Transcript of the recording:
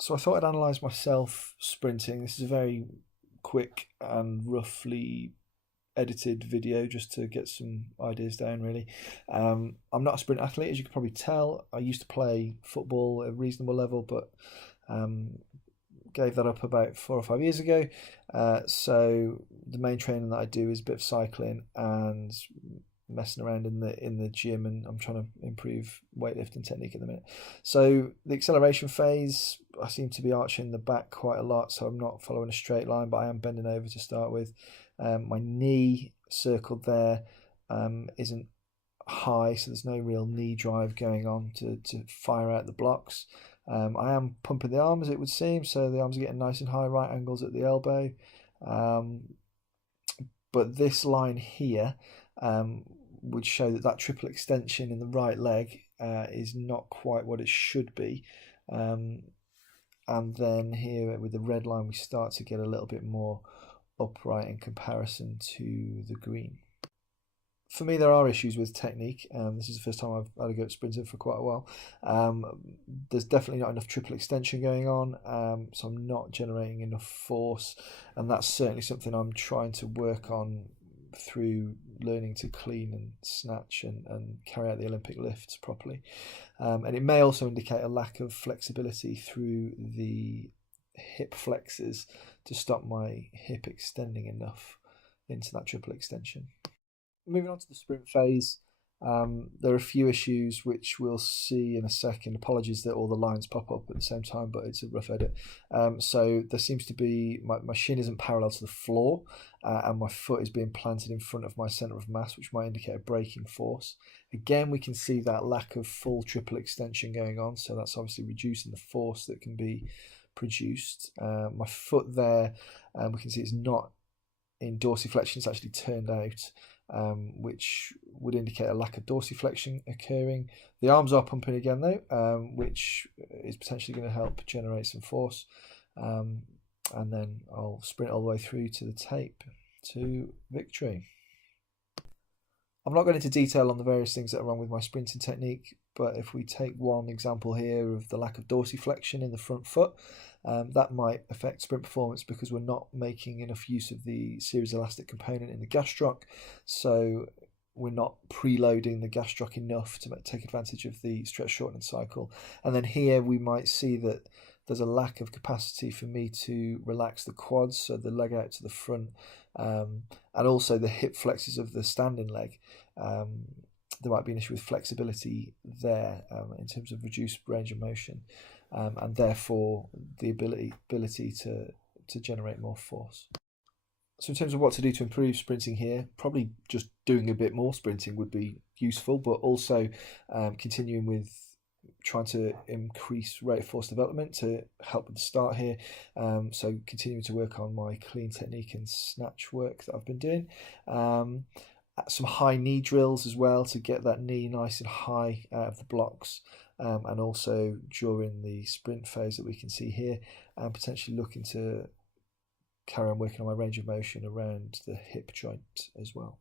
So I thought I'd analyse myself sprinting. This is a very quick and roughly edited video just to get some ideas down, really. I'm not a sprint athlete, as you can probably tell. I used to play football at a reasonable level, but um, gave that up about 4 or 5 years ago. So the main training that I do is a bit of cycling and messing around in the gym, and I'm trying to improve weightlifting technique at the minute. So the acceleration phase, I seem to be arching the back quite a lot, so I'm not following a straight line, but I am bending over to start with. My knee circled there isn't high, so there's no real knee drive going on to fire out the blocks. I am pumping the arms, it would seem, so the arms are getting nice and high, right angles at the elbow. Um, but this line here would show that that triple extension in the right leg is not quite what it should be. Um, and then here with the red line, we start to get a little bit more upright in comparison to the green. For me, there are issues with technique. This is the first time I've had a go at sprinting for quite a while. Um, there's definitely not enough triple extension going on, so I'm not generating enough force, and that's certainly something I'm trying to work on through learning to clean and snatch and carry out the Olympic lifts properly. And it may also indicate a lack of flexibility through the hip flexors to stop my hip extending enough into that triple extension. Moving on to the sprint phase, there are a few issues which we'll see in a second. Apologies that all the lines pop up at the same time, but it's a rough edit. So there seems to be, my shin isn't parallel to the floor, and my foot is being planted in front of my centre of mass, which might indicate a braking force. Again, we can see that lack of full triple extension going on, so that's obviously reducing the force that can be produced. My foot there, we can see it's not in dorsiflexion, it's actually turned out, which would indicate a lack of dorsiflexion occurring. The arms are pumping again though, which is potentially going to help generate some force. And then I'll sprint all the way through to the tape to victory. I'm not going into detail on the various things that are wrong with my sprinting technique, but if we take one example here of the lack of dorsiflexion in the front foot, that might affect sprint performance because we're not making enough use of the series elastic component in the gastroc, so we're not preloading the gastroc enough to take advantage of the stretch shortening cycle. And then here we might see that there's a lack of capacity for me to relax the quads, so the leg out to the front, and also the hip flexors of the standing leg. There might be an issue with flexibility there in terms of reduced range of motion, and therefore the ability to generate more force. So in terms of what to do to improve sprinting here, probably just doing a bit more sprinting would be useful, but also continuing with trying to increase rate of force development to help with the start here. So continuing to work on my clean technique and snatch work that I've been doing. Some high knee drills as well to get that knee nice and high out of the blocks. And also during the sprint phase that we can see here, and potentially looking to carry on working on my range of motion around the hip joint as well.